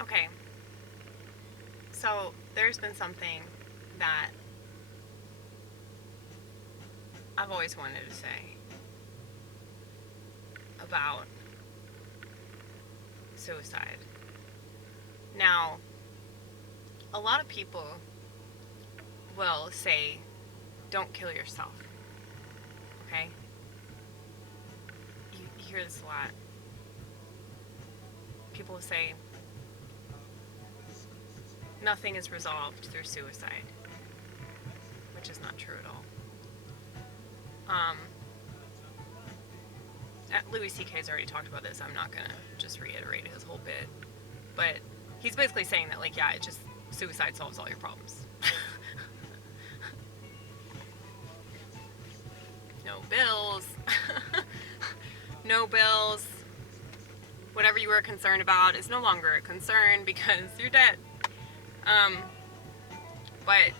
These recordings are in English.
Okay, so there's been something that I've always wanted to say about suicide. Now, a lot of people will say, don't kill yourself. Okay? You hear this a lot. People will say, nothing is resolved through suicide, which is not true at all. Louis C.K.'s already talked about this. I'm not gonna just reiterate his whole bit, but he's basically saying that, like, yeah, it just suicide solves all your problems. No bills, no bills. Whatever you were concerned about is no longer a concern because you're dead. But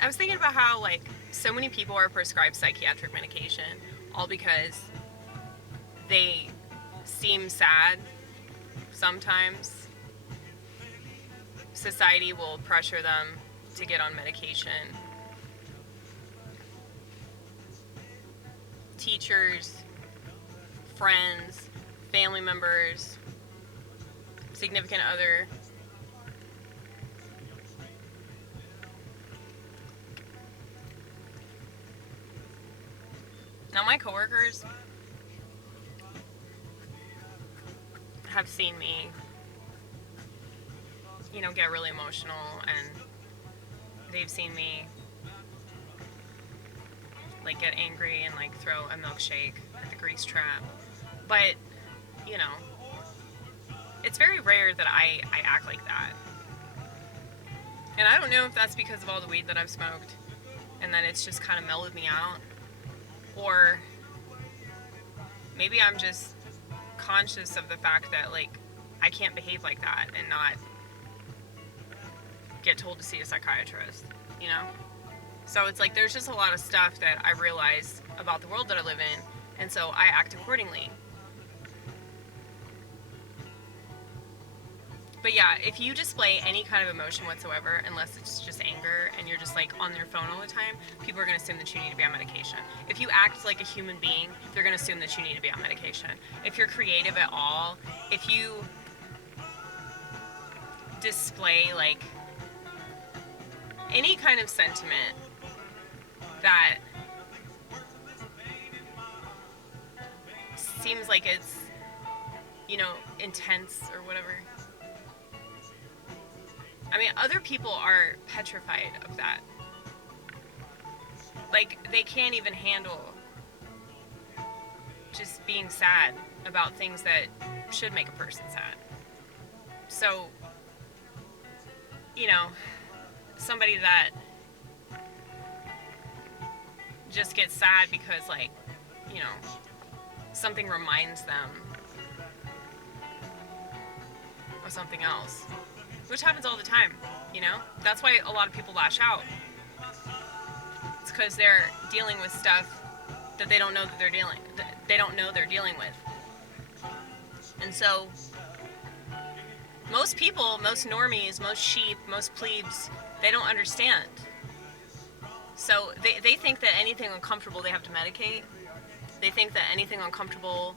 I was thinking about how, like, so many people are prescribed psychiatric medication all because they seem sad sometimes. Society will pressure them to get on medication. Teachers, friends, family members, significant other. Now, my coworkers have seen me, get really emotional, and they've seen me, like, get angry and, like, throw a milkshake at the grease trap. But, it's very rare that I act like that. And I don't know if that's because of all the weed that I've smoked and then it's just kind of mellowed me out. Or maybe I'm just conscious of the fact that, like, I can't behave like that and not get told to see a psychiatrist, So it's like there's just a lot of stuff that I realize about the world that I live in, and so I act accordingly. But yeah, if you display any kind of emotion whatsoever, unless it's just anger and you're just, like, on your phone all the time, people are going to assume that you need to be on medication. If you act like a human being, they're going to assume that you need to be on medication. If you're creative at all, if you display, like, any kind of sentiment that seems like it's, intense or whatever. I mean, other people are petrified of that. Like, they can't even handle just being sad about things that should make a person sad. So, somebody that just gets sad because, like, something reminds them of something else. Which happens all the time, That's why a lot of people lash out. It's because they're dealing with stuff that they don't know that they're dealing with. And so, most people, most normies, most sheep, most plebes, they don't understand. So they think that anything uncomfortable they have to medicate. They think that anything uncomfortable,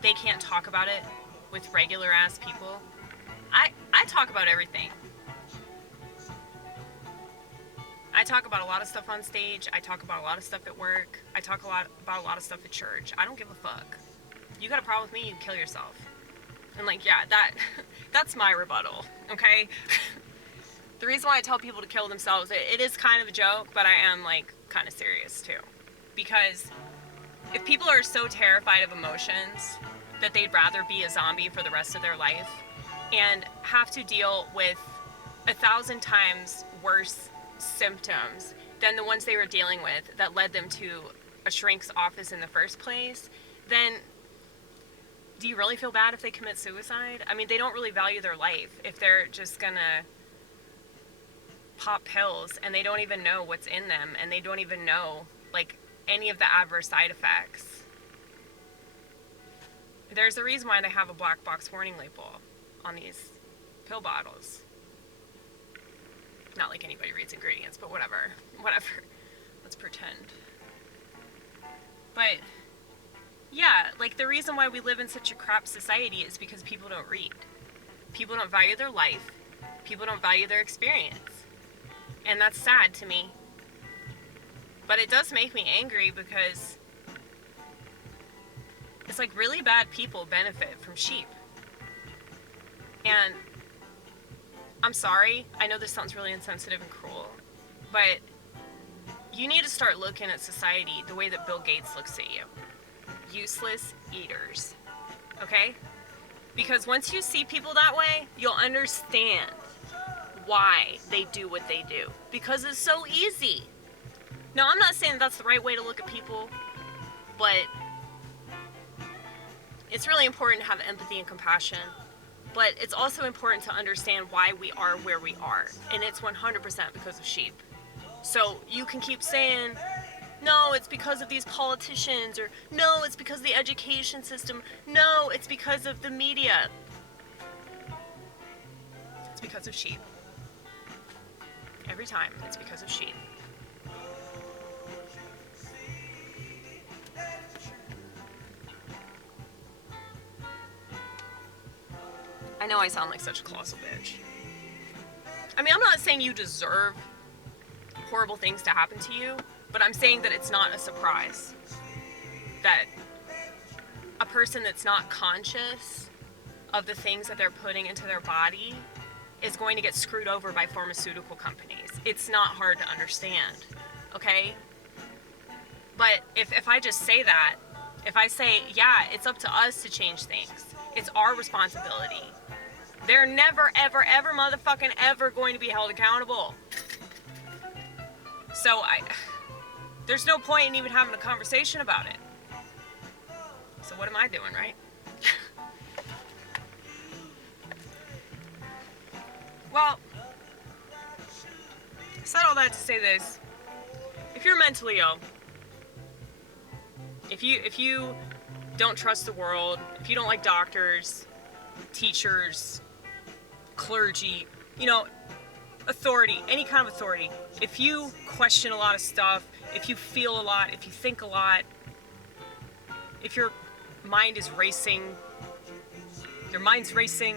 they can't talk about it with regular ass people. I talk about everything. I talk about a lot of stuff on stage. I talk about a lot of stuff at work. I talk about a lot of stuff at church. I don't give a fuck. You got a problem with me, you kill yourself. And, like, yeah, that's my rebuttal, okay? The reason why I tell people to kill themselves, it is kind of a joke, but I am, like, kind of serious too. Because if people are so terrified of emotions that they'd rather be a zombie for the rest of their life and have to deal with 1,000 times worse symptoms than the ones they were dealing with that led them to a shrink's office in the first place, then do you really feel bad if they commit suicide? I mean, they don't really value their life if they're just gonna pop pills and they don't even know what's in them and they don't even know, like, any of the adverse side effects. there's a reason why they have a black box warning label on these pill bottles. Not like anybody reads ingredients, but whatever. Let's pretend. But yeah, like the reason why we live in such a crap society is because people don't read. People don't value their life. People don't value their experience. And that's sad to me. But it does make me angry because it's like really bad people benefit from sheep. And I'm sorry, I know this sounds really insensitive and cruel, but you need to start looking at society the way that Bill Gates looks at you. Useless eaters. Okay? Because once you see people that way, you'll understand why they do what they do. Because it's so easy. Now, I'm not saying that's the right way to look at people, but it's really important to have empathy and compassion. But it's also important to understand why we are where we are. And it's 100% because of sheep. So you can keep saying, no, it's because of these politicians, or no, it's because of the education system. No, it's because of the media. It's because of sheep. Every time, it's because of sheep. I know I sound like such a colossal bitch. I mean, I'm not saying you deserve horrible things to happen to you, but I'm saying that it's not a surprise that a person that's not conscious of the things that they're putting into their body is going to get screwed over by pharmaceutical companies. It's not hard to understand, okay? But if I just say that, if I say, yeah, it's up to us to change things, it's our responsibility, they're never, ever, ever motherfucking ever going to be held accountable. So there's no point in even having a conversation about it. So what am I doing, right? Well, I said all that to say this. If you're mentally ill, if you don't trust the world, if you don't like doctors, teachers, clergy, authority, any kind of authority, if you question a lot of stuff, if you feel a lot, if you think a lot, if your mind is racing, your mind's racing,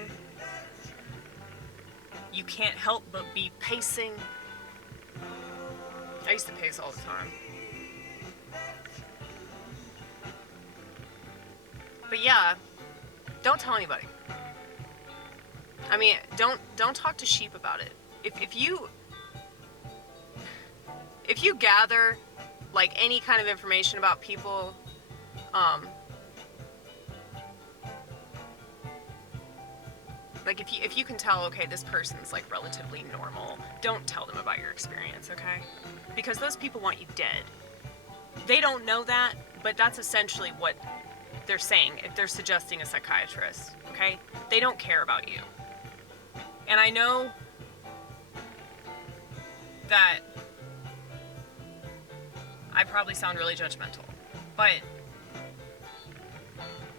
you can't help but be pacing. I used to pace all the time. But yeah, don't tell anybody. I mean, don't talk to sheep about it. If you gather like any kind of information about people, like if you can tell, okay, this person's like relatively normal, don't tell them about your experience, okay? Because those people want you dead. They don't know that, but that's essentially what they're saying if they're suggesting a psychiatrist, okay? They don't care about you. And I know that I probably sound really judgmental, but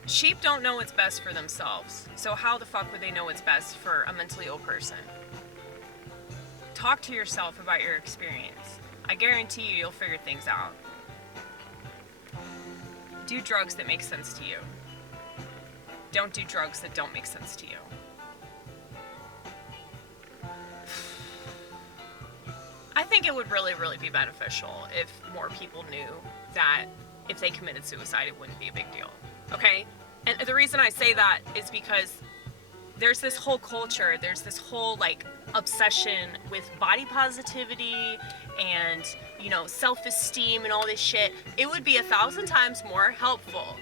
sheep don't know what's best for themselves. So how the fuck would they know what's best for a mentally ill person? Talk to yourself about your experience. I guarantee you'll figure things out. Do drugs that make sense to you. Don't do drugs that don't make sense to you. I think it would really, really be beneficial if more people knew that if they committed suicide, it wouldn't be a big deal. Okay? And the reason I say that is because there's this whole culture, there's this whole, like, obsession with body positivity and, self-esteem and all this shit. It would be 1,000 times more helpful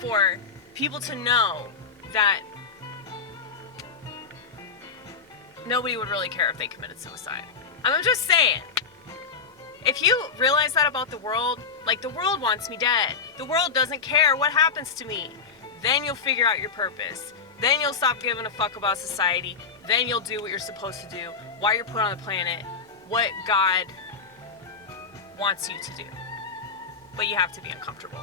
for people to know that nobody would really care if they committed suicide. I'm just saying, if you realize that about the world, like, the world wants me dead. The world doesn't care what happens to me. Then you'll figure out your purpose. Then you'll stop giving a fuck about society. Then you'll do what you're supposed to do, why you're put on the planet, what God wants you to do. But you have to be uncomfortable.